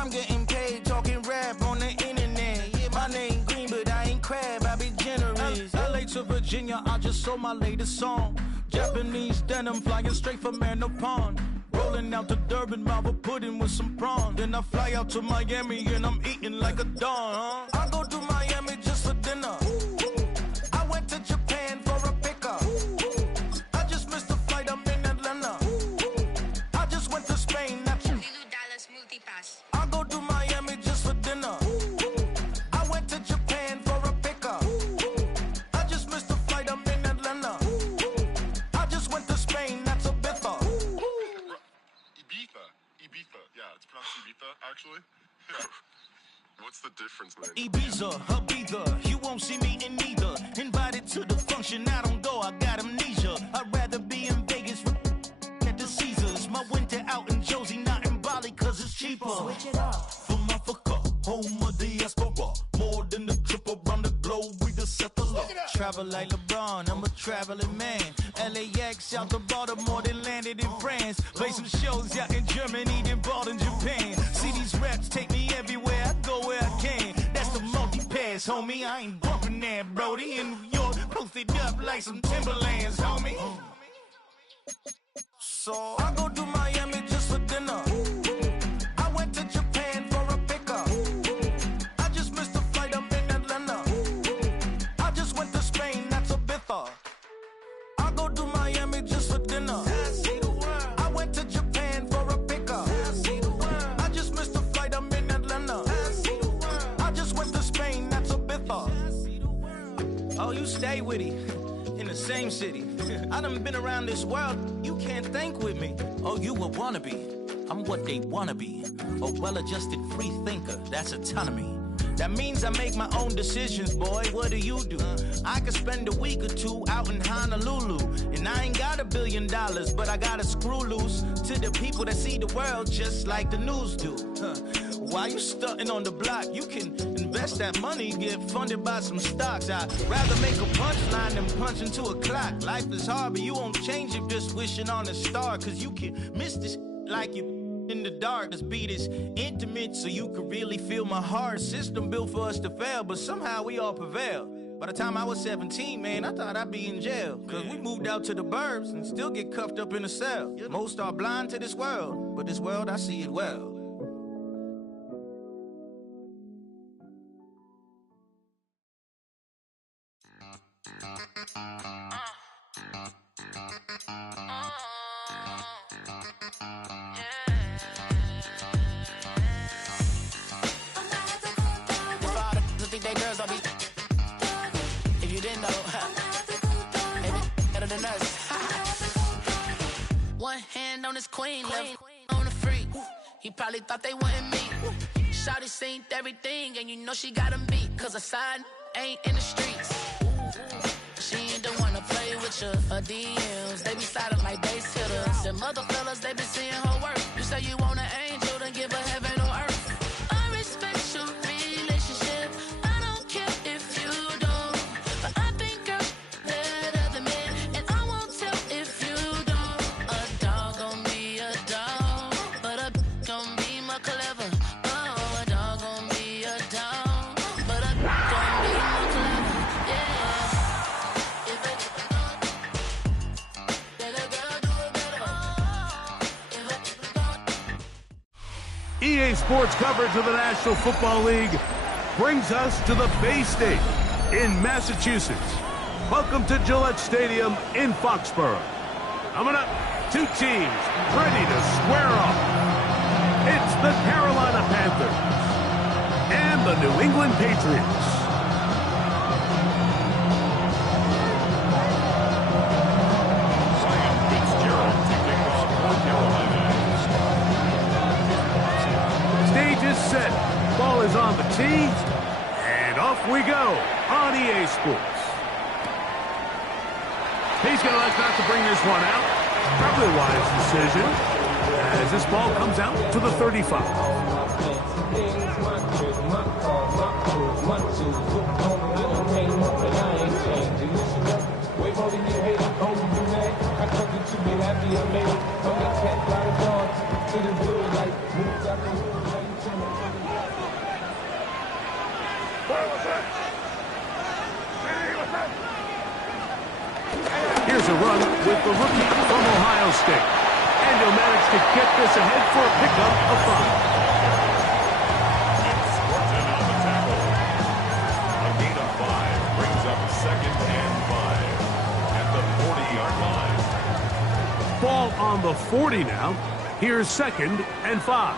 I'm getting paid talking rap on the internet. Yeah, my name green, but I ain't crab, I be generous. LA to Virginia, I just sold my latest song. Japanese denim flying straight from Manopon. Rolling out to Durban, Malva pudding with some prawn. Then I fly out to Miami and I'm eating like a don. I go to Miami just for dinner. I went to Japan for a pickup. I just missed the flight, I'm in Atlanta. I just went to Spain, that's I go to Miami just for dinner. I went to Japan for a pickup. I just missed the flight, I'm in Atlanta. I just went to Spain, that's a Ibiza. Ibiza. Yeah, it's pronounced Ibiza, actually. What's the difference, man? Ibiza, Ibiza, you won't see me in neither. Invited to the function, I don't go, I got amnesia. I'd rather be in Vegas at the Caesars. My winter out in Josie, not in Bali, cause it's cheaper. Switch it up. From Africa, home of diaspora. More than the trip around the globe, we just set the law. Travel like LeBron, I'm a traveling man. LAX out to Baltimore, then landed in France. Play some shows out in Germany, then bought in Japan. See these raps take me everywhere, I go where I can. That's the multi-pass, homie, I ain't bumping that, Brody. In New York, posted up like some Timberlands, homie. So I go to Miami just for dinner. I went to Japan for a pickup. I just missed the flight, I'm in Atlanta. I just went to Spain, that's Ibiza. I go to Miami just for dinner. I went to Japan for a pickup. I just missed the flight, I'm in Atlanta. I just went to Spain, that's Ibiza. Oh, you stay with it. In the same city. I done been around this world, you can't think with me. Oh, you a wannabe, I'm what they wanna be. A well-adjusted free thinker, that's autonomy. That means I make my own decisions, boy, what do you do? I could spend a week or two out in Honolulu. And I ain't got $1 billion, but I got a screw loose to the people that see the world just like the news do. While you stunting on the block, you can invest that money, get funded by some stocks. I'd rather make a punchline than punch into a clock. Life is hard, but you won't change it just wishing on a star. Cause you can miss this like you in the dark. This beat is intimate, so you can really feel my heart. System built for us to fail, but somehow we all prevail. By the time I was 17, man, I thought I'd be in jail. Cause we moved out to the burbs and still get cuffed up in a cell. Most are blind to this world, but this world, I see it well. Think they girls, I'll be. If you didn't know, maybe better than us. One hand on his queen, left on the freak. He probably thought they wanted me. Shawty seen everything, and you know she got him beat. Cause a side ain't in the streets. She ain't the one to play with you. Her DMs, they be sliding like base hitters. Them other fellas, they been seeing her work. You say you want an angel, then give her heaven on earth. I respect your relationship. EA Sports coverage of the National Football League brings us to the Bay State in Massachusetts. Welcome to Gillette Stadium in Foxborough. Coming up, two teams ready to square off. It's the Carolina Panthers and the New England Patriots. Set. Ball is on the tee, and off we go on EA Sports. He's going to like not to bring this one out. Probably a wise decision as this ball comes out to the 35. Here's a run with the rookie from Ohio State. And he'll manage to get this ahead for a pickup of 5. A gain of 5 brings up 2nd and 5 at the 40-yard line. Ball on the 40 now. Here's 2nd and 5.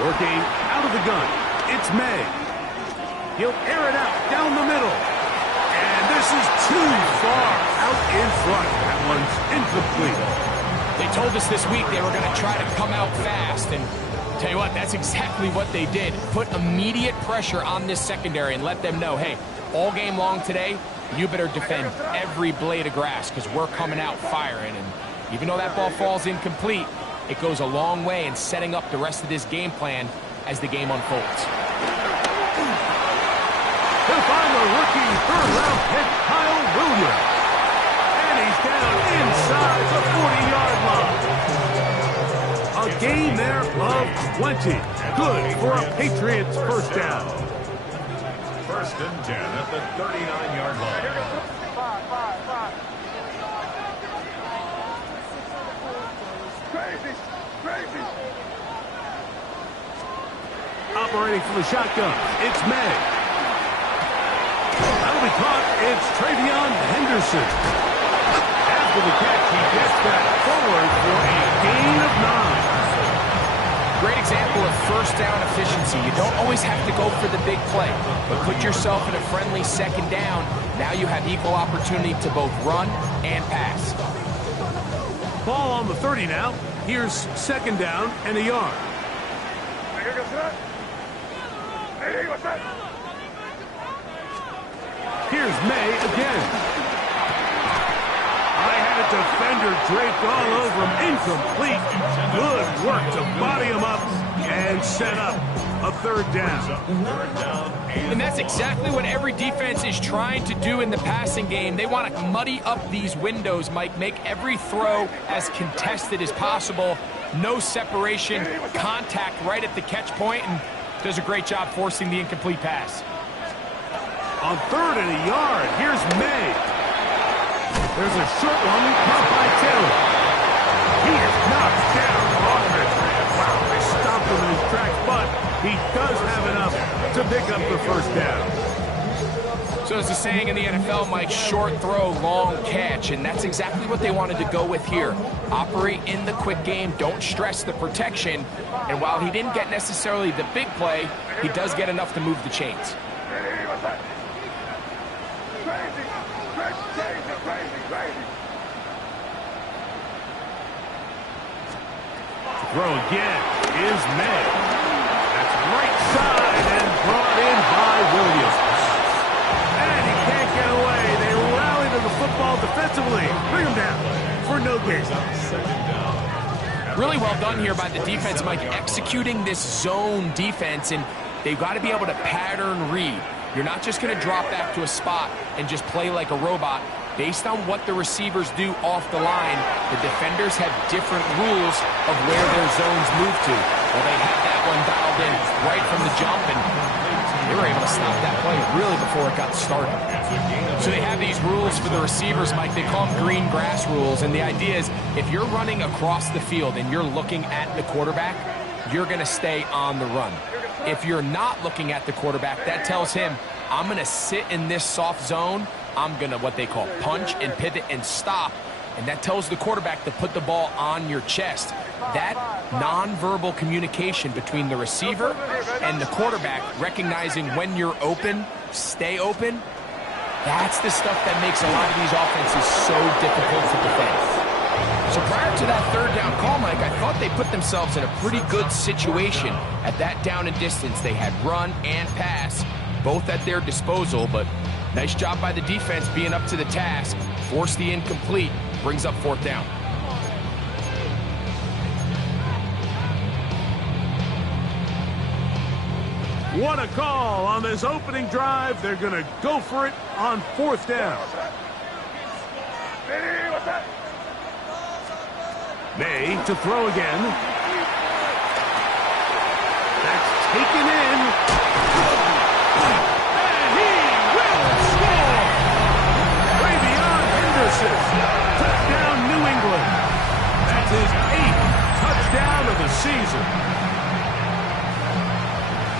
Working out of the gun. It's May. He'll air it out down the middle. And this is too far out in front. That one's incomplete. They told us this week they were going to try to come out fast. And tell you what, that's exactly what they did. Put immediate pressure on this secondary and let them know, hey, all game long today, you better defend every blade of grass because we're coming out firing. And even though that ball falls incomplete, it goes a long way in setting up the rest of this game plan as the game unfolds. They'll find the rookie third-round pick, Kyle Williams. And he's down inside the 40-yard line. A gain there of 20. Good for a Patriots first down. 1st and 10 at the 39-yard line. Operating from the shotgun, it's May. That'll be caught. It's Travion Henderson. After the catch, he gets that forward for a gain of 9. Great example of first down efficiency. You don't always have to go for the big play, but put yourself in a friendly 2nd down. Now you have equal opportunity to both run and pass. Ball on the 30 now. Here's 2nd down and a yard. Here's May again. I had a defender draped all over him. Incomplete. Good work to body him up and set up a 3rd down. And that's exactly what every defense is trying to do in the passing game. They want to muddy up these windows, Mike, make every throw as contested as possible. No separation, contact right at the catch point, and does a great job forcing the incomplete pass. On 3rd and a yard, here's May. There's a short one caught by Taylor. He is knocked down offensively. Wow, they stopped him in his tracks, but he does have enough to pick up the 1st down. So as the saying in the NFL, Mike, short throw, long catch, and that's exactly what they wanted to go with here. Operate in the quick game, don't stress the protection, and while he didn't get necessarily the big play, he does get enough to move the chains. Throw again is May. That's right side and brought in by Williams. And he can't get away. They rally to the football defensively. Bring him down for no gain. Really well done here by the defense, Mike, executing this zone defense, and they've got to be able to pattern read. You're not just going to drop back to a spot and just play like a robot. Based on what the receivers do off the line, the defenders have different rules of where their zones move to. Well, they had that one dialed in right from the jump, and they were able to stop that play really before it got started. So they have these rules for the receivers, Mike. They call them green grass rules, and the idea is if you're running across the field and you're looking at the quarterback, you're going to stay on the run. If you're not looking at the quarterback, that tells him, I'm going to sit in this soft zone. I'm going to what they call punch and pivot and stop. And that tells the quarterback to put the ball on your chest. That nonverbal communication between the receiver and the quarterback, recognizing when you're open, stay open, that's the stuff that makes a lot of these offenses so difficult to defend. So prior to that 3rd down call, Mike, I thought they put themselves in a pretty good situation. At that down and distance, they had run and pass, both at their disposal, but nice job by the defense being up to the task. Force the incomplete, brings up 4th down. What a call on this opening drive. They're going to go for it on 4th down. May to throw again. That's taken in. And he will score! Ravion Henderson. Touchdown, New England. That's his 8th touchdown of the season.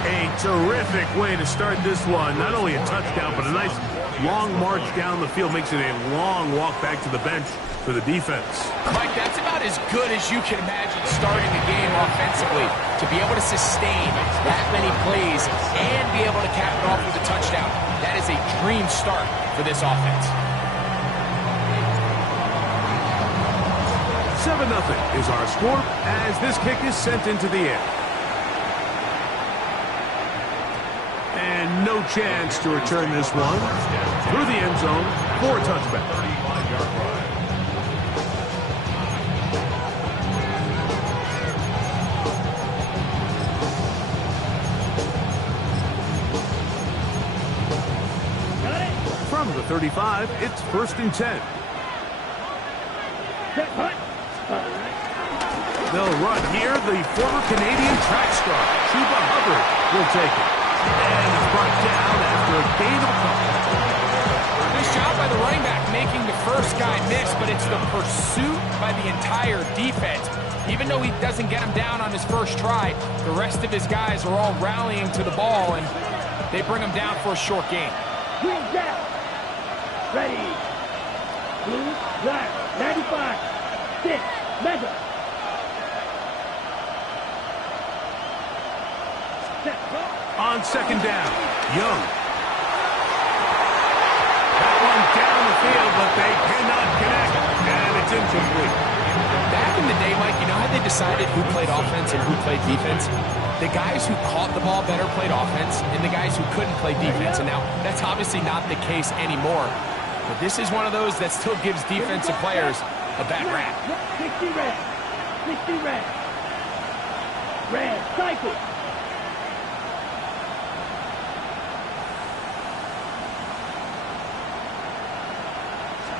A terrific way to start this one. Not only a touchdown, but a nice long march down the field. Makes it a long walk back to the bench for the defense. Mike, that's about as good as you can imagine starting a game offensively. To be able to sustain that many plays and be able to cap it off with a touchdown. That is a dream start for this offense. 7-0 is our score as this kick is sent into the air. And no chance to return this one through the end zone for a touchback. From the 35, it's 1st and 10. They'll run here. The former Canadian track star, Chuba Hubbard, will take it. And it's brought down after a gain of a couple. Nice job by the running back making the first guy miss, but it's the pursuit by the entire defense. Even though he doesn't get him down on his first try, the rest of his guys are all rallying to the ball, and they bring him down for a short gain. Green down. Ready. Blue, black, 95. 6, measure. On 2nd down, Young. That one down the field, but they cannot connect, and it's incomplete. Back in the day, Mike, you know how they decided who played offense and who played defense? The guys who caught the ball better played offense, and the guys who couldn't play defense. And now, that's obviously not the case anymore. But this is one of those that still gives defensive players a bad rap. 60 red. 60 red. Red, cycle.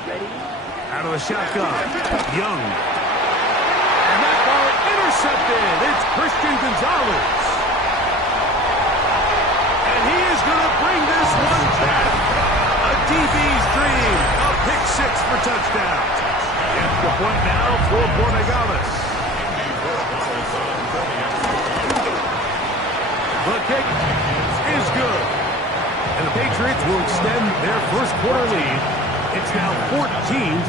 Ready? Out of the shotgun, Young. And that ball intercepted. It's Christian Gonzalez. And he is going to bring this one back. A DB's dream. A pick 6 for touchdown. Gets the point now for Borregales. The kick is good. And the Patriots will extend their first quarter lead. It's now 14-0.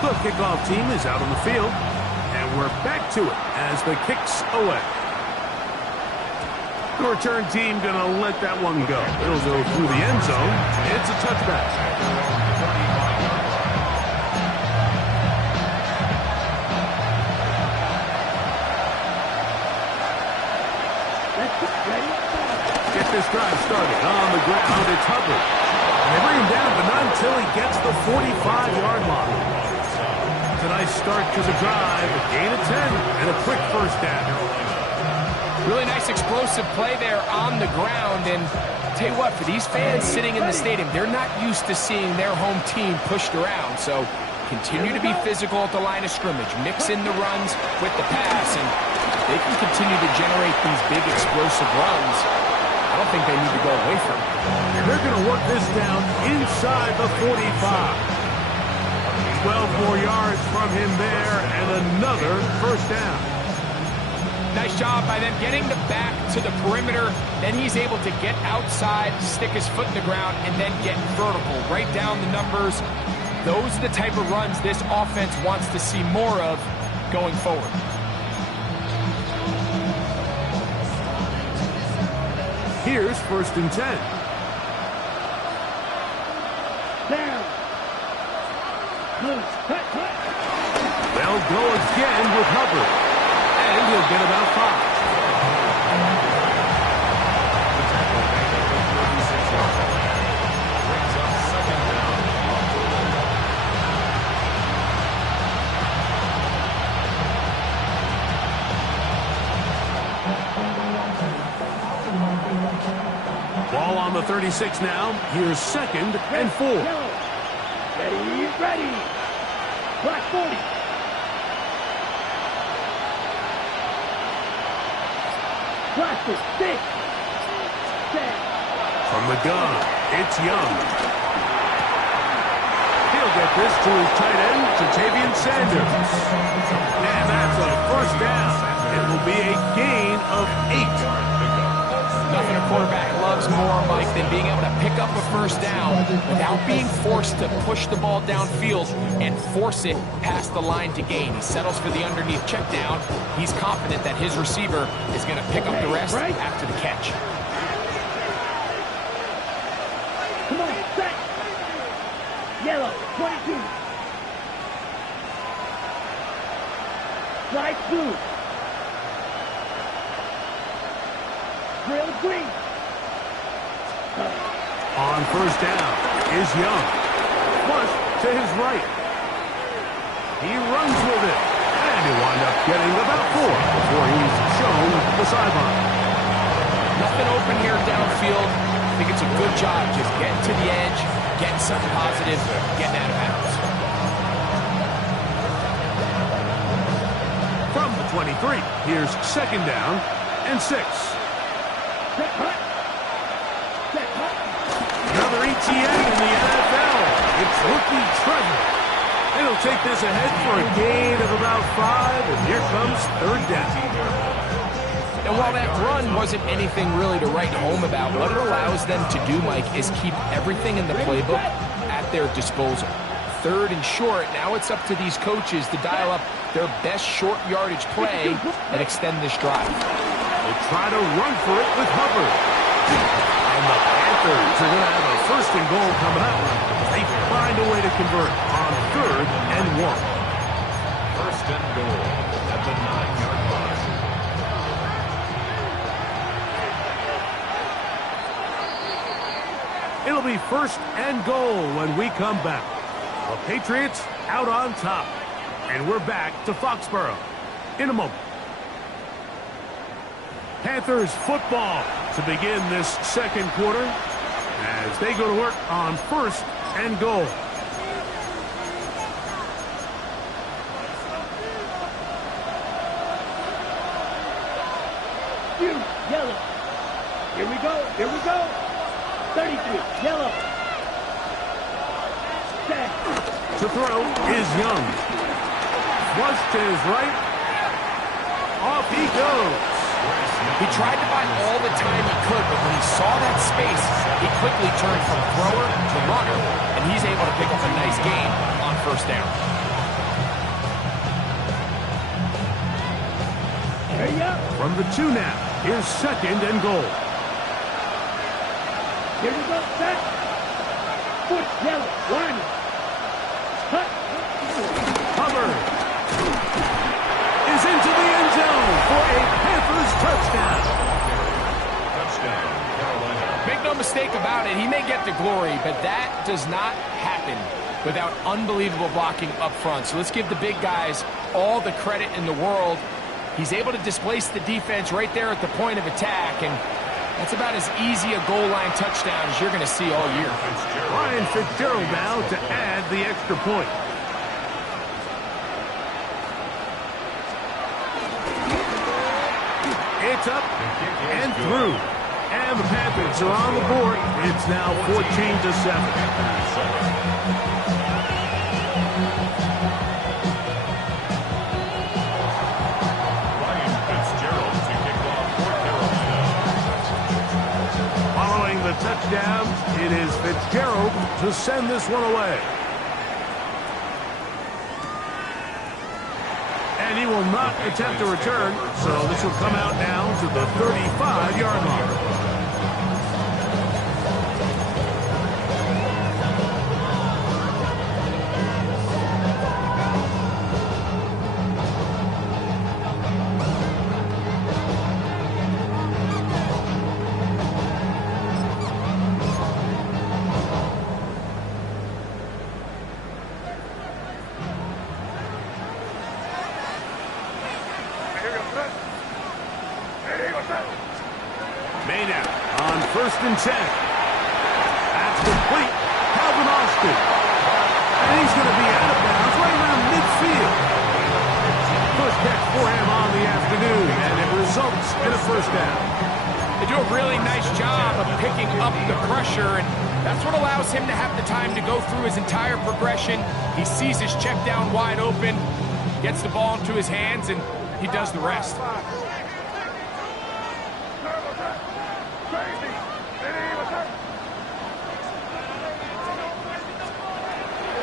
The kickoff team is out on the field, and we're back to it as the kick's away. The return team going to let that one go. It'll go through the end zone. It's a touchback. This drive started on the ground. It's Hubbard. And they bring him down, but not until he gets the 45-yard line. It's a nice start to the drive. A gain of 10 and a quick first down. Really nice explosive play there on the ground. And tell you what, for these fans sitting in the stadium, they're not used to seeing their home team pushed around. So continue to be physical at the line of scrimmage. Mix in the runs with the pass, and they can continue to generate these big explosive runs. I don't think they need to go away from it. They're going to work this down inside the 45. 12 more yards from him there, and another first down. Nice job by them getting the back to the perimeter. Then he's able to get outside, stick his foot in the ground, and then get vertical. Right down the numbers. Those are the type of runs this offense wants to see more of going forward. Here's 1st and 10. Down. Loose. Cut. They'll go again with Hubbard. And he'll get about 5. On the 36 now, here's 2nd and 4. Yellow. Ready, ready. Black 40. Blaster, 6. Set. From the gun, it's Young. He'll get this to his tight end, Jatavian Sanders. And that's a first down. It will be a gain of 8. Nothing a quarterback loves more, Mike, than being able to pick up a first down without being forced to push the ball downfield and force it past the line to gain. He settles for the underneath check down. He's confident that his receiver is going to pick up the rest after the catch. Come on, set. Yellow, 22. Light blue. Real green. On first down is Young. Flush to his right. He runs with it. And he'll wind up getting about 4 before he's shown the sideline. Nothing open here downfield. I think it's a good job just getting to the edge, getting something positive, getting out of bounds. From the 23, here's 2nd down and 6. Set hut. Set hut. Another ETA in the NFL. It's rookie Trevor. It'll take this ahead for a gain of about 5, and here comes 3rd down. And while that run wasn't anything really to write home about, what it allows them to do, Mike, is keep everything in the playbook at their disposal. 3rd and short, now it's up to these coaches to dial up their best short yardage play and extend this drive. They try to run for it with Hubbard. And the Panthers are going to have a 1st and goal coming up. They find a way to convert on 3rd and 1. 1st and goal at the 9-yard line. It'll be 1st and goal when we come back. The Patriots out on top. And we're back to Foxborough in a moment. Panthers football to begin this 2nd quarter as they go to work on 1st and goal. Yellow. Here we go. Here we go. 33. Yellow. Set. To throw is Young. Flush to his right. Off he goes. He tried to buy all the time he could, but when he saw that space, he quickly turned from thrower to runner, and he's able to pick up a nice gain on 1st down. Hurry up. From the 2 now, here's 2nd and goal. Here we go. Set. Foot. Yellow. One. Cut. Hubbard is into the end zone for a Panthers touchdown. Touchdown, Carolina. Make no mistake about it, he may get the glory, but that does not happen without unbelievable blocking up front. So let's give the big guys all the credit in the world. He's able to displace the defense right there at the point of attack, and that's about as easy a goal line touchdown as you're going to see all year. Ryan Fitzgerald now to add the extra point. It's up and through. And the Panthers are on the board. It's now 14-7. Following the touchdown, it is Fitzgerald to send this one away. And he will not attempt to return, so this will come out now to the 35-yard line. Maynard on 1st and 10. It's complete. Calvin Austin. And he's going to be out of bounds right around midfield. First catch for him on the afternoon, and it results in a first down. They do a really nice job of picking up the pressure, and that's what allows him to have the time to go through his entire progression. He sees his check down wide open, gets the ball into his hands, and he does the rest.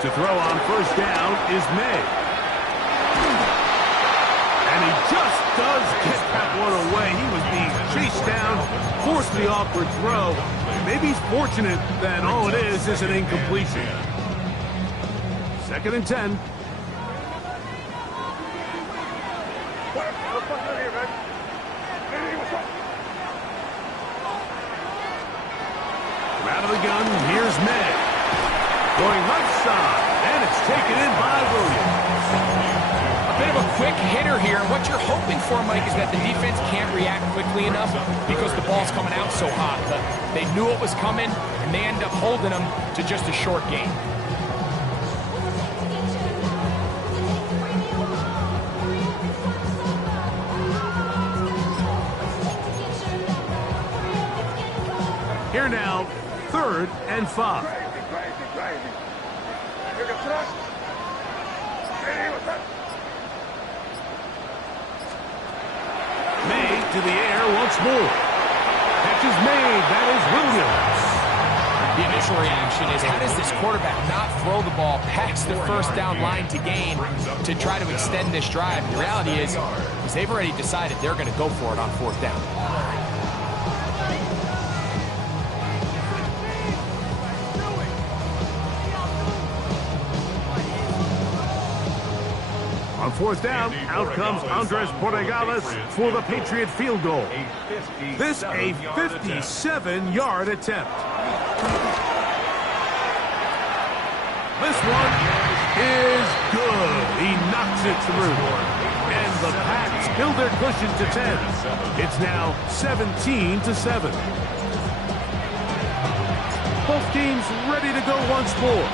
To throw on first down is May. And he just does get that one away. He was being chased down, forced the awkward throw. Maybe he's fortunate that all it is an incompletion. 2nd and 10. Out of the gun, here's May. Going left side, and it's taken in by Williams. A bit of a quick hitter here. What you're hoping for, Mike, is that the defense can't react quickly enough because the ball's coming out so hot. But they knew it was coming, and they end up holding them to just a short gain. Here now, 3rd and 5. May to the air once more. Catch is made. That is Williams. The initial reaction is, how does this quarterback not throw the ball past the first down line to gain to try to extend this drive? The reality is they've already decided they're going to go for it on 4th down. On 4th down, out comes Andres Borregales for the Patriot field goal. This a 57-yard attempt. This one is good. He knocks it through. And the Pats build their cushion to 10. It's now 17-7. Both teams ready to go once more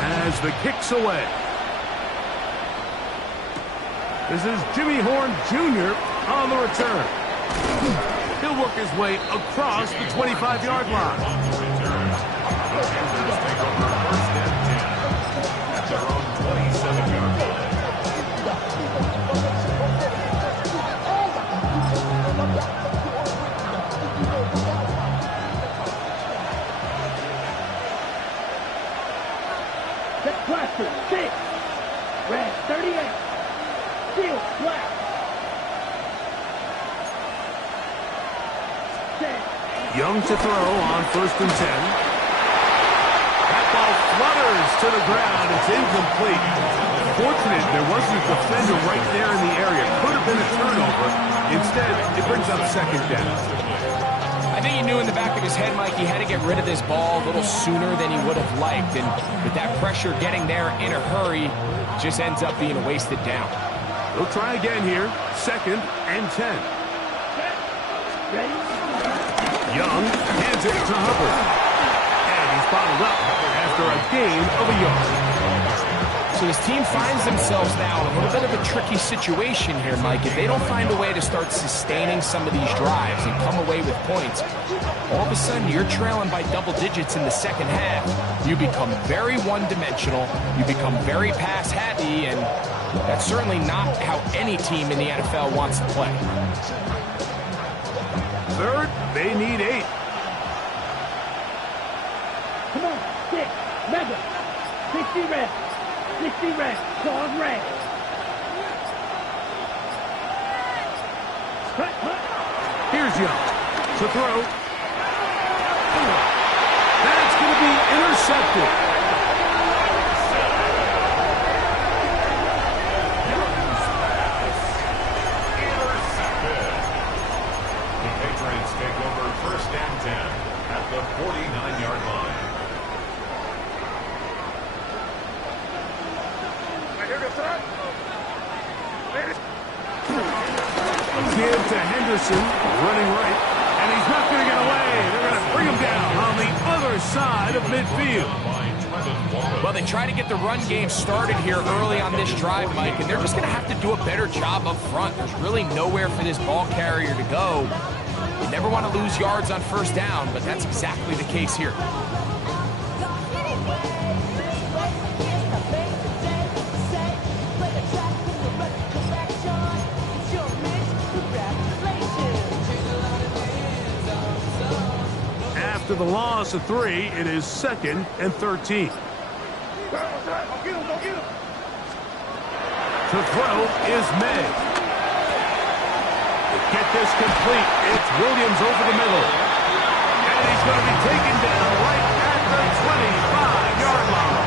as the kick's away. This is Jimmy Horn Jr. on the return. He'll work his way across the 25-yard line. Set cluster, 6. Red, 38. Field, flat. Young to throw on 1st and 10. That ball flutters to the ground. It's incomplete. Fortunate there wasn't a defender right there in the area. Could have been a turnover. Instead, it brings up 2nd down. I think he knew in the back of his head, Mike, he had to get rid of this ball a little sooner than he would have liked. And with that pressure getting there in a hurry, just ends up being a wasted down. We'll try again here. 2nd and 10. Ready? Young hands it to Hubbard. And he's bottled up after a gain of a yard. So this team finds themselves now in a little bit of a tricky situation here, Mike. If they don't find a way to start sustaining some of these drives and come away with points, all of a sudden you're trailing by double digits in the 2nd half. You become very one-dimensional. You become very pass-happy, and that's certainly not how any team in the NFL wants to play. 3rd, they need 8. Come on, 6. Rebel. 60 red. 60 red. Claws red. Cut, cut. Here's Young to throw. That's going to be intercepted. The Patriots take over 1st and 10 at the 49-yard line. Give to Henderson, running right, and he's not going to get away. They're going to bring him down on the other side of midfield. to get the run game started here early on this drive, Mike, and they're just going to have to do a better job up front. There's really nowhere for this ball carrier to go. You never want to lose yards on first down, but that's exactly the case here. After the loss of 3, it is 2nd and 13. To throw is May. To get this complete, it's Williams over the middle. And he's going to be taken down right at the 25-yard line.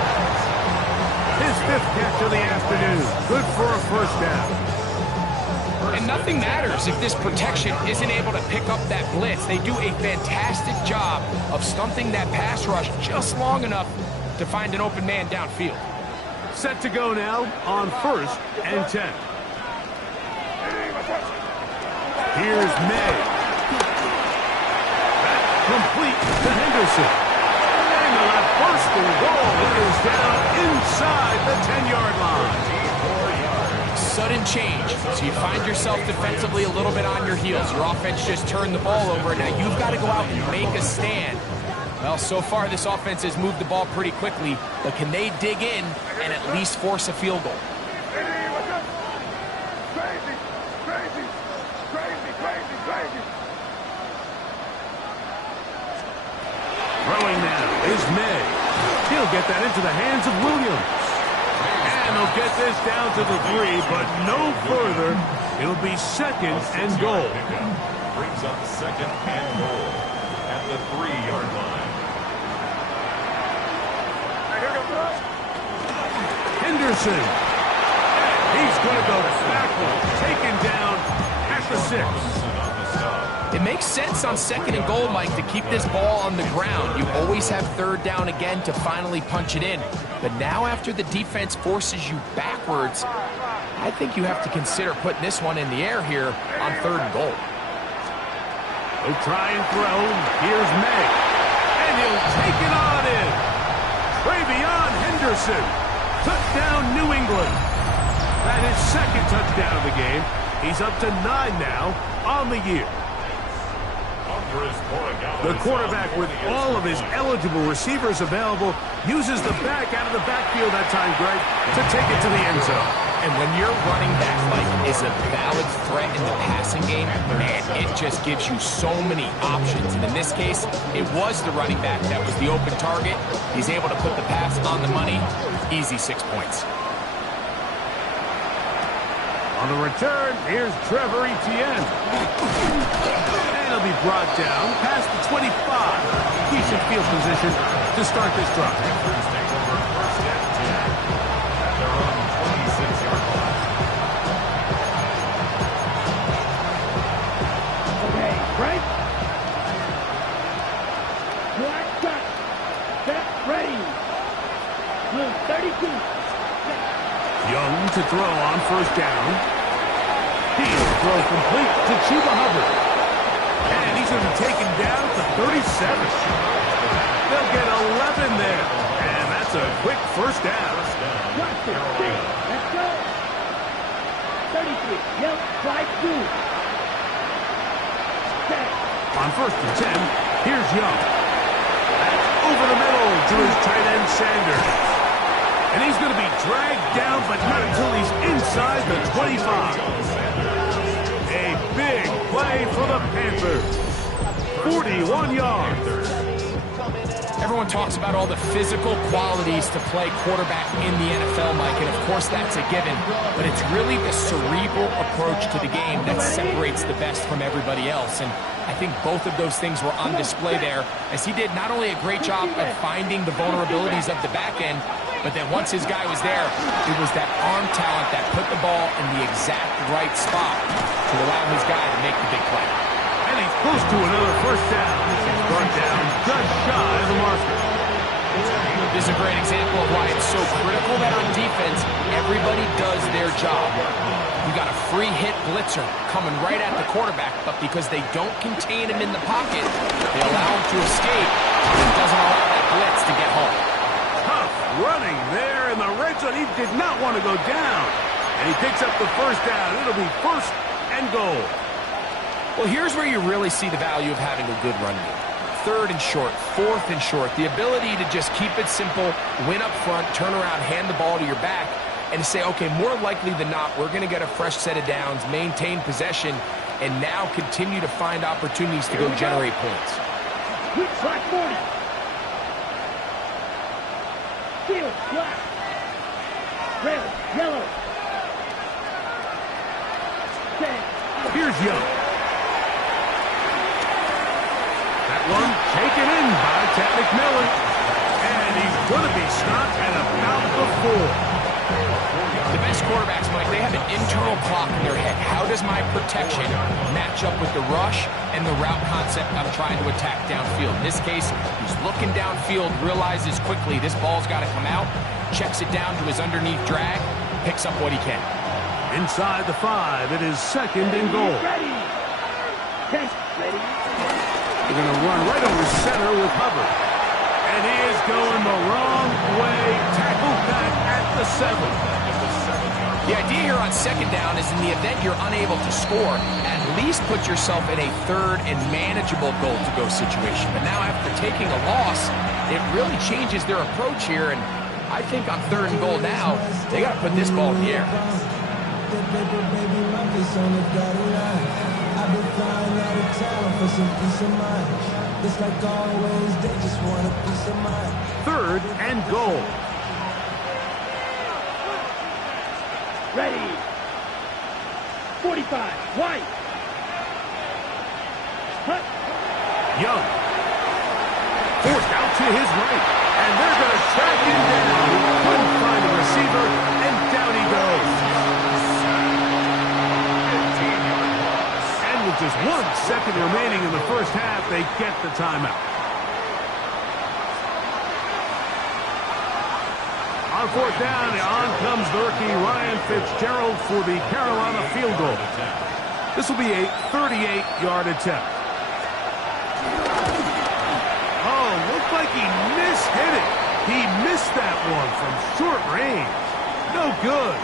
His 5th catch of the afternoon. Good for a first down. And nothing matters if this protection isn't able to pick up that blitz. They do a fantastic job of stunting that pass rush just long enough to find an open man downfield. Set to go now on 1st and 10. Here's May. That's complete to Henderson. And the first and goal is down inside the 10-yard line. Sudden change, so you find yourself defensively a little bit on your heels. Your offense just turned the ball over. Now you've got to go out and make a stand. Well, so far this offense has moved the ball pretty quickly, but can they dig in and at least force a field goal? Throwing now is May. He'll get that into the hands of Williams. And they'll get this down to the 3, but no further. It'll be 2nd and goal. Brings up 2nd and goal at the 3-yard line. Henderson. He's going to go backward. Taken down at the 6. It makes sense on 2nd and goal, Mike, to keep this ball on the ground. You always have 3rd down again to finally punch it in. But now after the defense forces you backwards, I think you have to consider putting this one in the air here on 3rd and goal. He'll try and throw. Here's May. And he'll take it on in. Travion Henderson. Touchdown, New England. That is 2nd touchdown of the game. He's up to 9 now on the year. The quarterback, with all of his eligible receivers available, uses the back out of the backfield that time, Greg, to take it to the end zone. And when your running back, Mike, is a valid threat in the passing game, man, it just gives you so many options. And in this case, it was the running back that was the open target. He's able to put the pass on the money. Easy 6 points. On the return, here's Trevor Etienne. And he'll be brought down past the 25. Decent field position to start this drive. Panthers take over 1st and 10 at their own 26-yard line. Okay, break. Black shot. Set, ready. Blue 32. Young to throw on 1st down. He'll throw complete to Chuba Hubbard. And he's going to be taken down to 37. They'll get 11 there. And that's a quick 1st down. Watch it. Let's go. 33. Yep, slide through. Set. On 1st and 10, here's Young. That's over the middle to his tight end, Sanders. And he's going to be dragged down, but not until he's inside the 25. A big play for the Panthers. 41 yards. Everyone talks about all the physical qualities to play quarterback in the NFL, Mike, and of course that's a given, but it's really the cerebral approach to the game that separates the best from everybody else, and I think both of those things were on display there, as he did not only a great job of finding the vulnerabilities of the back end, but then once his guy was there, it was that arm talent that put the ball in the exact right spot to allow his guy to make the big play. And he's close to another 1st down. He's brought down just shy of the marker. This is a great example of why it's so critical that on defense, everybody does their job. You got a free hit blitzer coming right at the quarterback, but because they don't contain him in the pocket, they allow him to escape, and it doesn't allow that blitz to get home. Tough running there in the red zone. He did not want to go down. And he picks up the first down. It'll be 1st and goal. Well, here's where you really see the value of having a good run game. 3rd and short, 4th and short. The ability to just keep it simple, win up front, turn around, hand the ball to your back, and say, okay, more likely than not, we're going to get a fresh set of downs, maintain possession, and now continue to find opportunities to go generate points. Quick slot 40. Field, black. Red, yellow. Here's Young. That one taken in by Ted McMillan. And he's going to be stopped at about the 4. The best quarterbacks, Mike, they have an internal clock in their head. How does my protection match up with the rush and the route concept I'm trying to attack downfield? In this case, he's looking downfield, realizes quickly this ball's got to come out, checks it down to his underneath drag, picks up what he can. Inside the 5, it is 2nd and goal. Ready. Ready. They're going to run right over center with Hubbard. And he is going the wrong way. Tackled back at the 7. The idea here on 2nd down is in the event you're unable to score, at least put yourself in a 3rd and manageable goal-to-go situation. But now after taking a loss, it really changes their approach here. And I think on 3rd and goal now, they got to put this ball in the air. I've been flying out of town for some peace of mind. It's like always, they just want a piece of mind. 3rd and goal. Ready. 45. White. Hut. Young. Forced out to his right. And they're going to track him down. Couldn't find a receiver, and down he goes. And with just 1 second remaining in the first half, they get the timeout. On 4th down, on comes the rookie Ryan Fitzgerald for the Carolina field goal. This will be a 38-yard attempt. Oh, looked like he mishit it. He missed that one from short range. No good.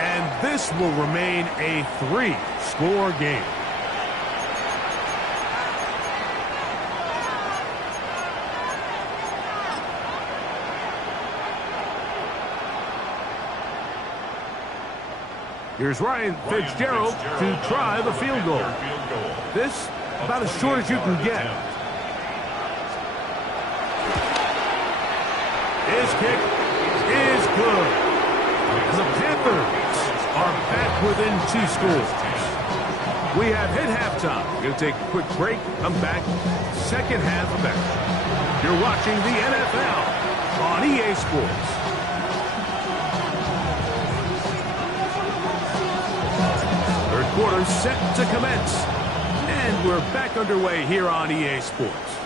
And this will remain a 3-score game. Here's Ryan Fitzgerald to try the field goal. This, about as short as you can get. His kick is good. And the Panthers are back within 2 scores. We have hit halftime. We're going to take a quick break. Come back. 2nd half of action. You're watching the NFL on EA Sports. Quarter set to commence. And we're back underway here on EA Sports.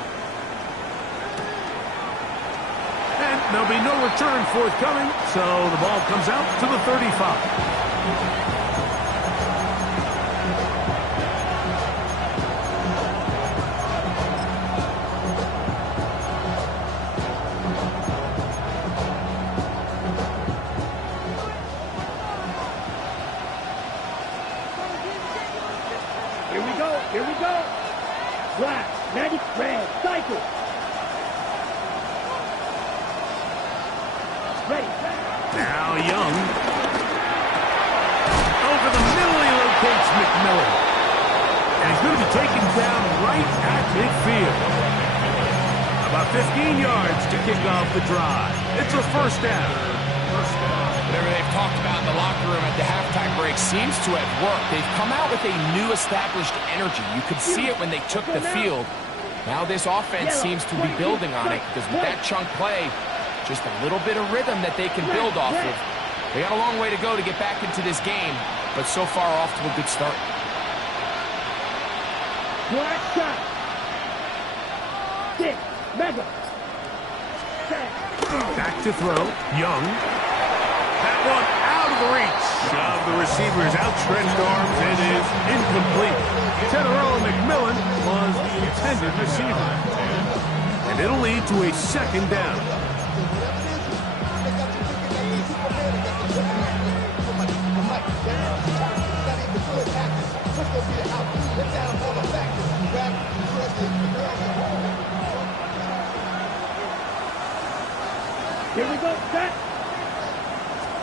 And there'll be no return forthcoming, so the ball comes out to the 35. Here we go. Black, magic, red, cycle. Ready. Now Young. Over the middle, he locates McMillan. And he's going to be taken down right at midfield. About 15 yards to kick off the drive. It's a 1st down. Whatever they've talked about in the locker room at the halftime break seems to have worked. They've come out with a new established energy. You could see it when they took the field. Now this offense seems to be building on it because with that chunk play, just a little bit of rhythm that they can build off of. They got a long way to go to get back into this game, but so far off to a good start. Black shot. 6. Mega. Back to throw. Young. That one out of the reach of the receiver's outstretched arms. It is incomplete. Tenerella McMillan was the intended receiver. And it'll lead to a 2nd down. Here we go, set.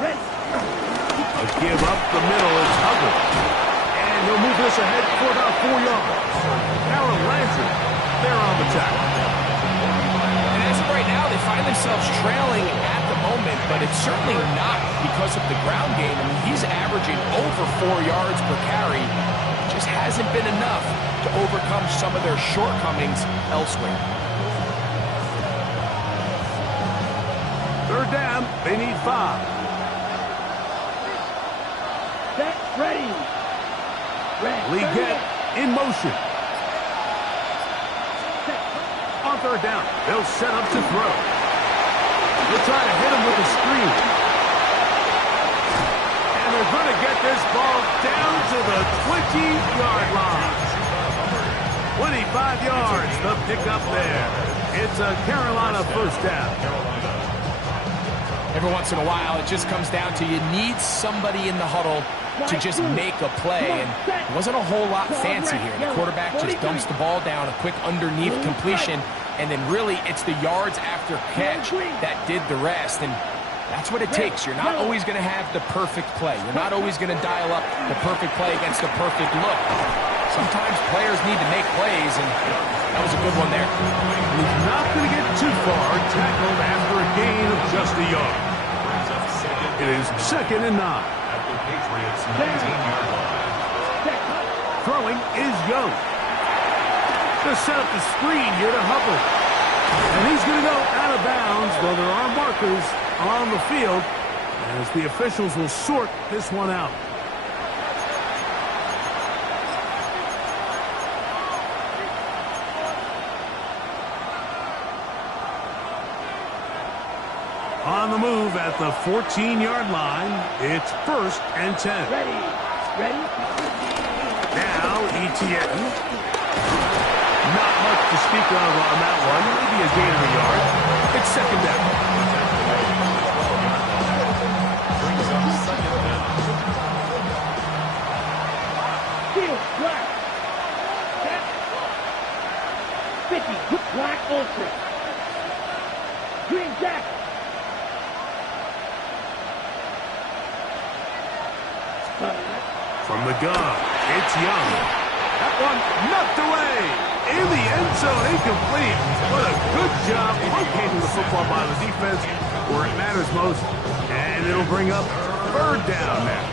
Ready. A give up the middle is Hubbard. And he'll move this ahead for about 4 yards. Aaron Landry, they're on the tackle. And as of right now, they find themselves trailing at the moment, but it's certainly not because of the ground game. I mean, he's averaging over 4 yards per carry. Just hasn't been enough to overcome some of their shortcomings elsewhere. Third down, they need 5. Set, ready. Leggett in motion. On third down, they'll set up to throw. They'll try to hit him with a screen. And they're going to get this ball down to the 20-yard line. 25 yards, the pickup there. It's a Carolina first down. Every once in a while, it just comes down to you need somebody in the huddle to just make a play, and it wasn't a whole lot fancy here. The quarterback just dumps the ball down, a quick underneath completion, and then really it's the yards after catch that did the rest, and that's what it takes. You're not always going to have the perfect play. You're not always going to dial up the perfect play against the perfect look. Sometimes players need to make plays, and that was a good one there. He's not going to get too far, tackled after a gain of just a yard. It is 2nd and 9. At the Patriots' 19-yard line. Throwing is Young. Going to set up the screen here to Hubbard. And he's going to go out of bounds, though there are markers on the field, as the officials will sort this one out. On the move at the 14-yard line, it's 1st and 10. Ready. Ready. Now, ETN. Not much to speak of on that one. Maybe a gain of a yard. It's 2nd down. Brings up 2nd down. Field, black. Set. 50, black ultra. Green jacket. From the gun, it's Young. That one knocked away. In the end zone, incomplete. What a good job locating the football by the defense where it matters most. And it'll bring up 3rd down now.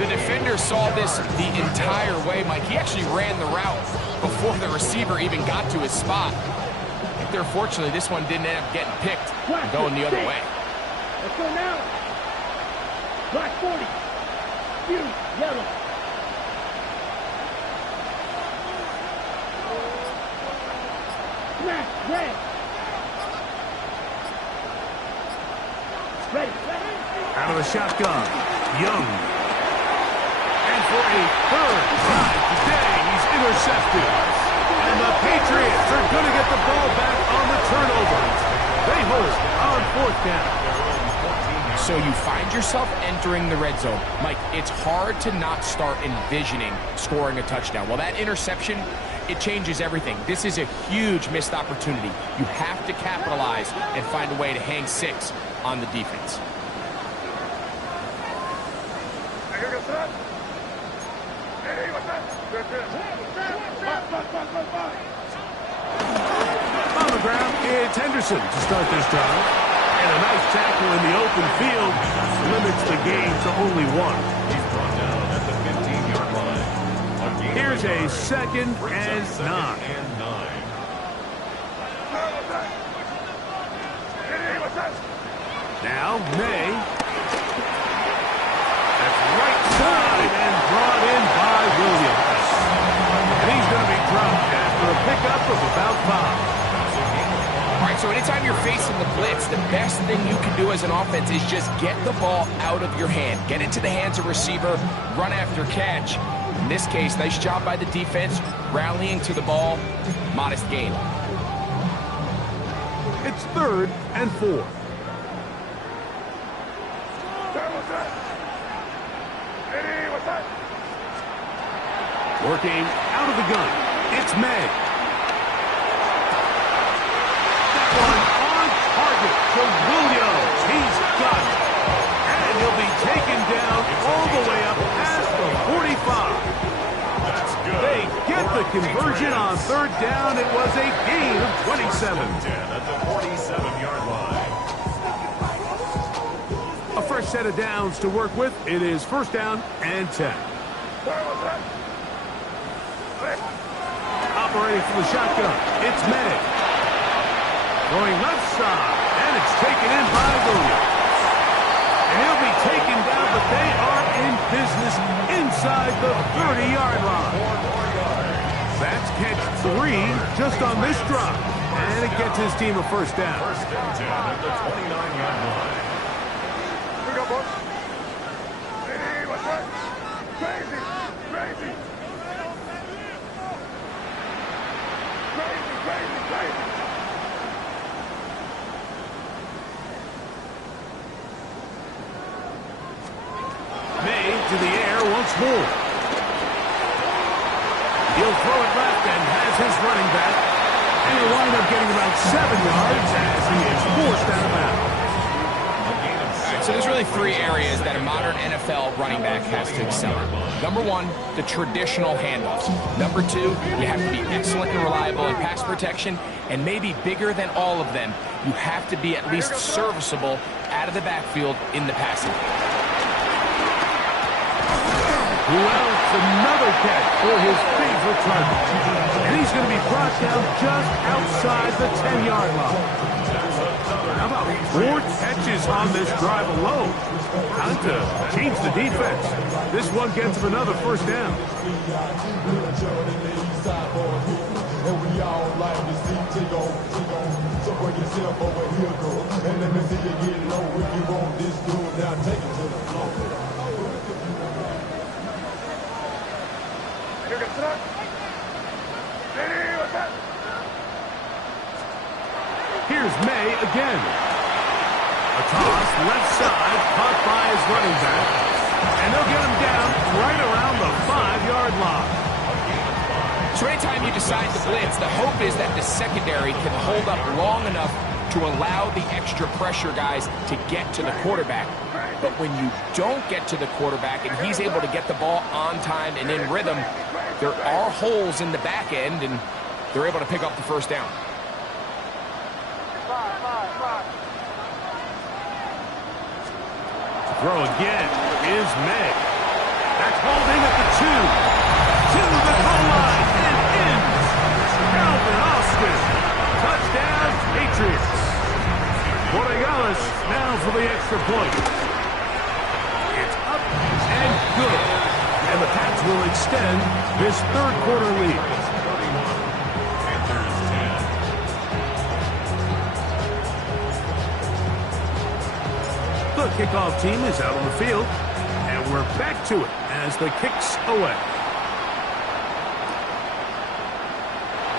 The defender saw this the entire way, Mike. He actually ran the route before the receiver even got to his spot. If they're fortunate, this one didn't end up getting picked and going the other way. Let's go now. Black 40. Blue, yellow. Black, red. Ready. Out of the shotgun, Young. And for a 3rd time today, he's intercepted. And the Patriots are going to get the ball back on the turnover. They hold on 4th down. So you find yourself entering the red zone. Mike, it's hard to not start envisioning scoring a touchdown. Well, that interception, it changes everything. This is a huge missed opportunity. You have to capitalize and find a way to hang 6 on the defense. On the ground, it's Henderson to start this drive. And a nice tackle in the open field limits the game to only 1. He's brought down at the 15-yard line. Here's a 2nd and 9. Now, May. That's right side and brought in by Williams. And he's going to be dropped after a pickup of about 5. All right, so anytime you're facing the blitz, the best thing you can do as an offense is just get the ball out of your hand. Get into the hands of receiver, run after catch. In this case, nice job by the defense, rallying to the ball. Modest gain. It's 3rd and 4. Working out of the gun, it's May. That one on target to conversion on third down. It was a gain of 27. 10 at the 47-yard line. A fresh set of downs to work with. It is first down and 10. Operating from the shotgun, it's May. Going left side, and it's taken in by Williams. And he'll be taken down, but they are in business inside the 30-yard line. That's catch 3 just on this drop. And it gets his team a first down. First and 10 at the 29-yard line. Here we go, boys. Hey, what's that? Crazy, crazy. Crazy, crazy, crazy. May to the air once more. He'll throw it left and has his running back. And he'll wind up getting about 7 yards as he is forced out of bounds. All right, so there's really 3 areas that a modern NFL running back has to excel in. Number 1, the traditional handoffs. Number 2, you have to be excellent and reliable in pass protection. And maybe bigger than all of them, you have to be at least serviceable out of the backfield in the passing game. Well, it's another catch for his favorite target. And he's going to be brought down just outside the 10-yard line. How about 4 catches on this drive alone? Time to change the defense. This one gets him another first down. Here, get set. Hey, what's that? Here's May again. A toss, left side, caught by his running back. And they'll get him down right around the 5-yard line. So anytime you decide to blitz, the hope is that the secondary can hold up long enough to allow the extra pressure guys to get to the quarterback. But when you don't get to the quarterback and he's able to get the ball on time and in rhythm, there are holes in the back end, and they're able to pick up the first down. Throw again is May. That's holding at the 2. To the goal line and in. Calvin Austin. Touchdown, Patriots. Borregales now for the extra point. It's up and good. And the Pats will extend this third-quarter lead. Panthers 10. The kickoff team is out on the field, and we're back to it as the kick's away.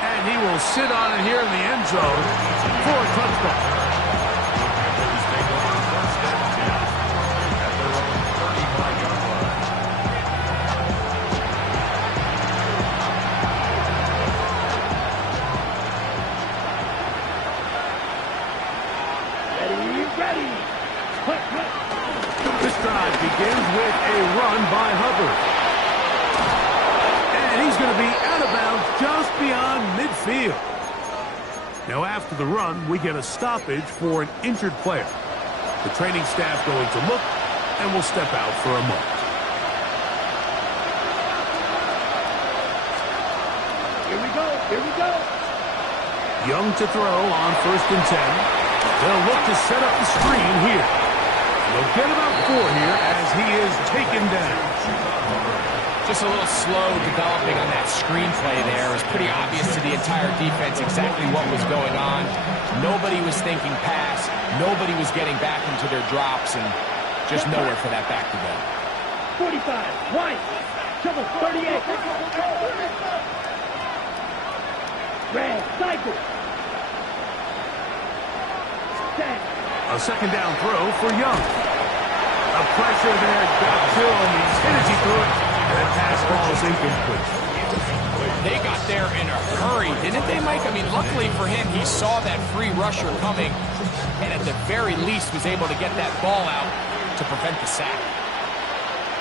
And he will sit on it here in the end zone for a touchdown. Panthers take over first and 10 at their own 35-yard line. Ready. This drive begins with a run by Hubbard. And he's going to be out of bounds just beyond midfield. Now after the run, we get a stoppage for an injured player. The training staff going to look, and will step out for a moment. Here we go. Young to throw on first and 10. They'll look to set up the screen here. They'll get about 4 here as he is taken down. Just a little slow developing on that screenplay there. It was pretty obvious to the entire defense exactly what was going on. Nobody was thinking pass. Nobody was getting back into their drops, and just nowhere for that back to go. 45, white, triple 38. Red, cycle. A second down throw for Young. A pressure there got to him. He's hit as he threw it. And that pass ball is incomplete. They got there in a hurry, didn't they, Mike? I mean, luckily for him, he saw that free rusher coming, and at the very least was able to get that ball out to prevent the sack.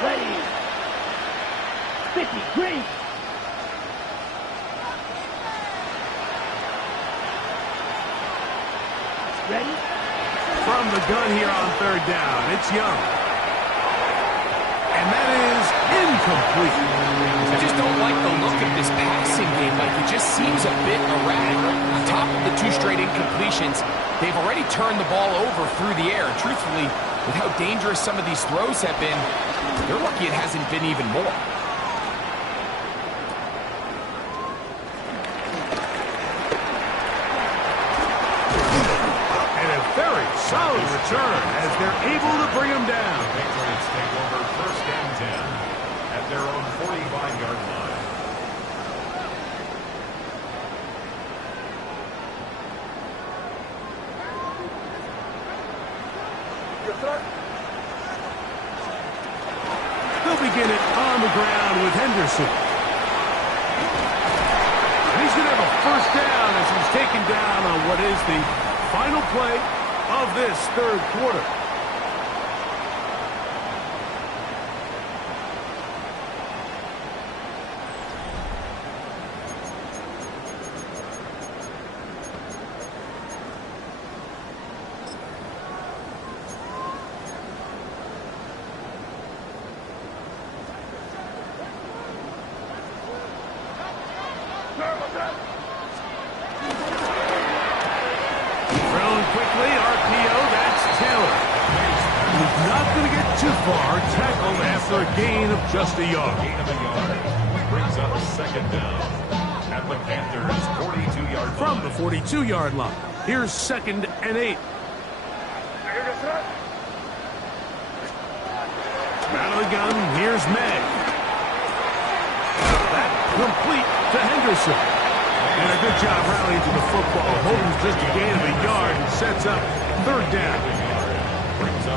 Ready. 50, green. Ready? From the gun here on third down, it's Young. And that is incomplete. I just don't like the look of this passing game. Like, it just seems a bit erratic. On top of the 2 straight incompletions, they've already turned the ball over through the air. And truthfully, with how dangerous some of these throws have been, they're lucky it hasn't been even more. And a very solid return as they're able to bring him down. Patriots take over first and 10 at their own 45-yard line. They'll begin it on the ground with Henderson. And he's going to have a first down as he's taken down on what is the final play of this third quarter. Thrown quickly, RPO, that's Taylor. He's not going to get too far, tackled after a gain of just a yard. Gain of a yard brings up a second down at the Panthers' 42-yard line. From the 42-yard line, here's 2nd and 8. Out of the gun, here's May. That complete to Henderson. And a good job rallying to the football. Holden's just a gain of a yard and sets up third down.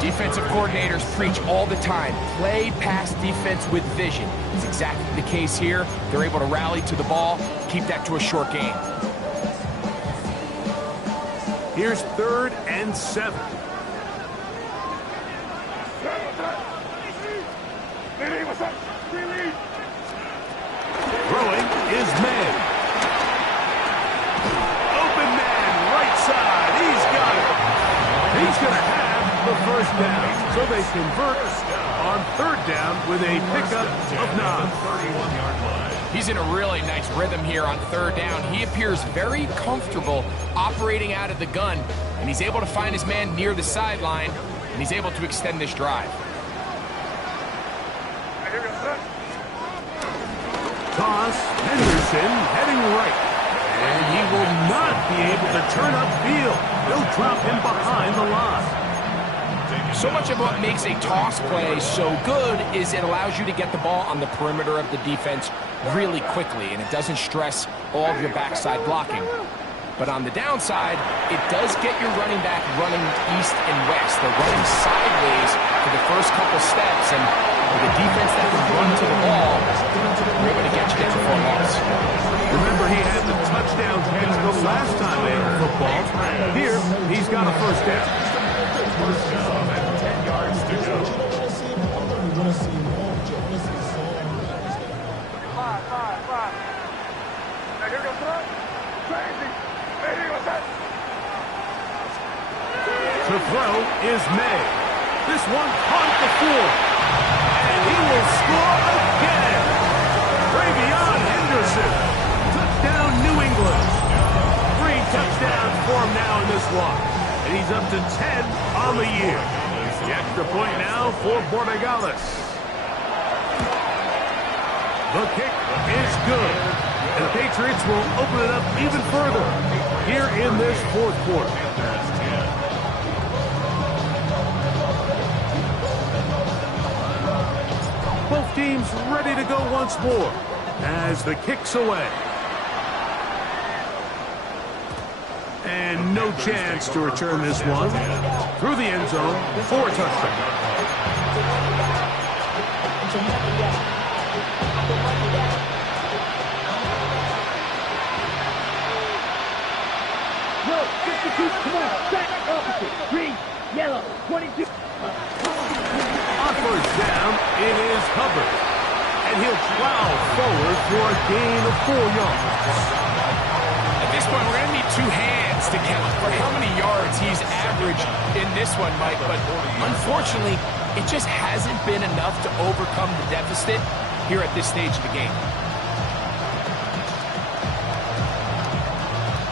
Defensive coordinators preach all the time, play pass defense with vision. It's exactly the case here. They're able to rally to the ball, keep that to a short gain. Here's 3rd and 7. Throwing is May. Open man, right side. He's got it. He's going to have the first down. So they convert on third down with a pickup of 9. 31-yard line. He's in a really nice rhythm here on third down. He appears very comfortable operating out of the gun, and he's able to find his man near the sideline, and he's able to extend this drive. Toss, Henderson heading right. And he will not be able to turn upfield. They'll drop him behind the line. So much of what makes a toss play so good is it allows you to get the ball on the perimeter of the defense really quickly, and it doesn't stress all of your backside blocking. But on the downside, it does get your running back running east and west. They're running sideways for the first couple steps, and with a defense that can run to the ball, they're able to get you down for a loss. Remember, he had the touchdown catch the last time they had football. Here, he's got a first down. First down and 10 yards to go. To throw is May. This one caught the floor. And he will score again. Ravion Henderson. Touchdown, New England. 3 touchdowns for him now in this one. And he's up to 10 on the year. The extra point now for Borregales. The kick is good. And the Patriots will open it up even further here in this fourth quarter. Both teams ready to go once more as the kick's away. And no chance to return this one through the end zone for a touchdown. No, 52, come on, back opposite. Green, yellow, 22. On first down, it is Hubbard. And he'll plow forward for a gain of 4 yards. At this point, we're going to need 2 hands to count for how many yards he's averaged in this one, Mike, but unfortunately, it just hasn't been enough to overcome the deficit here at this stage of the game.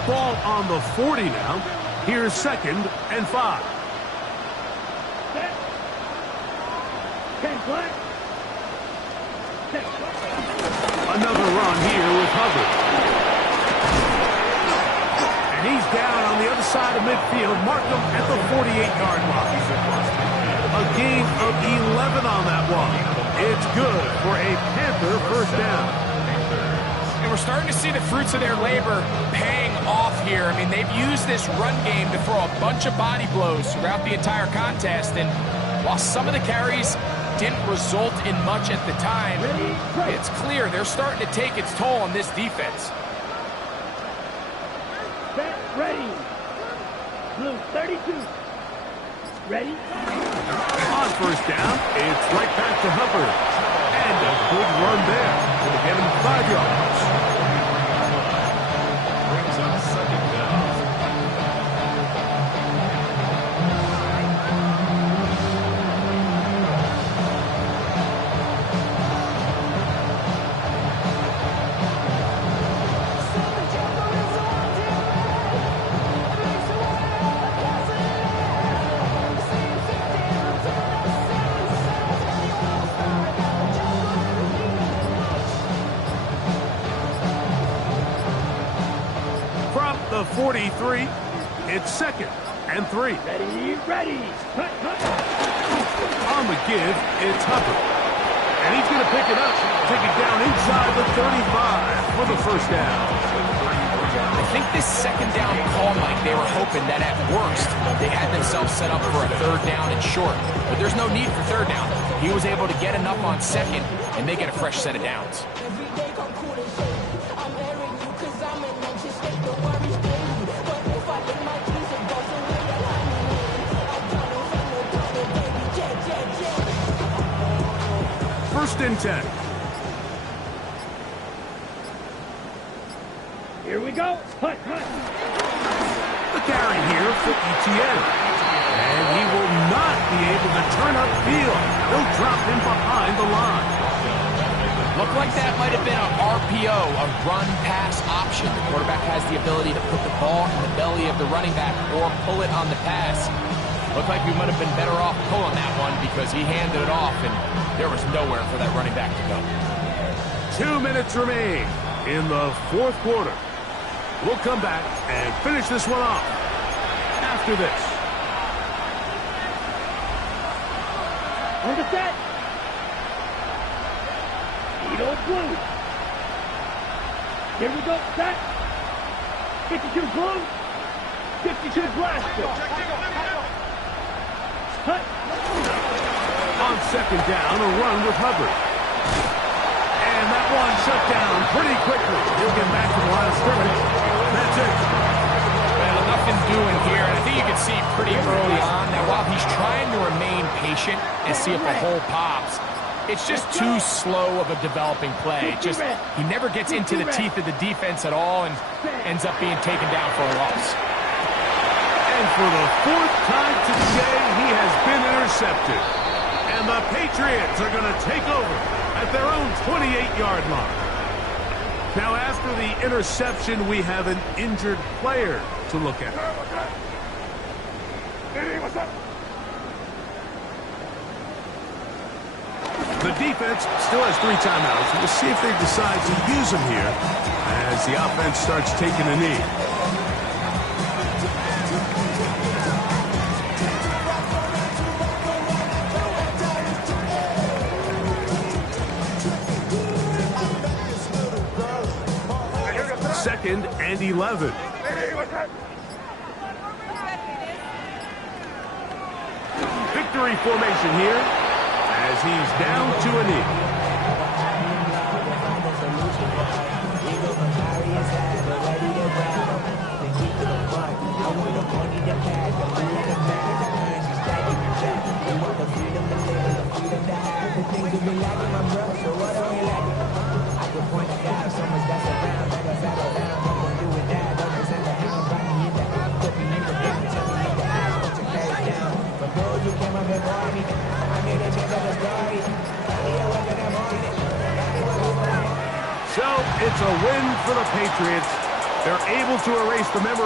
Ball on the 40 now. Here's 2nd and 5. Set. 10 flat. Set. Another run here with Hubbard. And he's down on the other side of midfield. Mark him at the 48-yard line. A gain of 11 on that one. It's good for a Panther first down. And we're starting to see the fruits of their labor paying off here. I mean, they've used this run game to throw a bunch of body blows throughout the entire contest. And while some of the carries didn't result in much at the time, it's clear they're starting to take its toll on this defense. Set. Ready. Blue 32. Ready. On first down, it's right back to Hubbard. And a good run there. Will get him 5 yards. Brings up 2nd down. The 43, it's 2nd and 3. Ready. Ready. Cut. On the give, it's Hubbard. And he's going to pick it up, take it down inside the 35 for the first down. I think this 2nd down call, Mike, they were hoping that at worst they had themselves set up for a 3rd down and short. But there's no need for 3rd down. He was able to get enough on 2nd, and they get a fresh set of downs. First and 10. Here we go. Cut. The carry here for ETN. And he will not be able to turn upfield. They'll drop him behind the line. Looked like that might have been an RPO, a run-pass option. The quarterback has the ability to put the ball in the belly of the running back or pull it on the pass. Looked like we might have been better off pulling that one because he handed it off, and there was nowhere for that running back to go. 2 minutes remain in the 4th quarter. We'll come back and finish this one off after this. On the set. Edo blue. Here we go. Set. 52 blue. 52 blaster. Cut. On 2nd down, a run with Hubbard. And that one shut down pretty quickly. He'll get back to the line of scrimmage. That's it. Well, nothing doing here. And I think you can see pretty early on that while he's trying to remain patient and see if a hole pops, it's just too slow of a developing play. He never gets into the teeth of the defense at all and ends up being taken down for a loss. And for the 4th time today, he has been intercepted. And the Patriots are going to take over at their own 28-yard line. Now, after the interception, we have an injured player to look at. Hey, what's up? The defense still has 3 timeouts. We'll see if they decide to use them here as the offense starts taking a knee. Second and 11. Hey, what's up? Victory formation here as he's down to a knee. So it's a win for the Patriots. They're able to erase the memory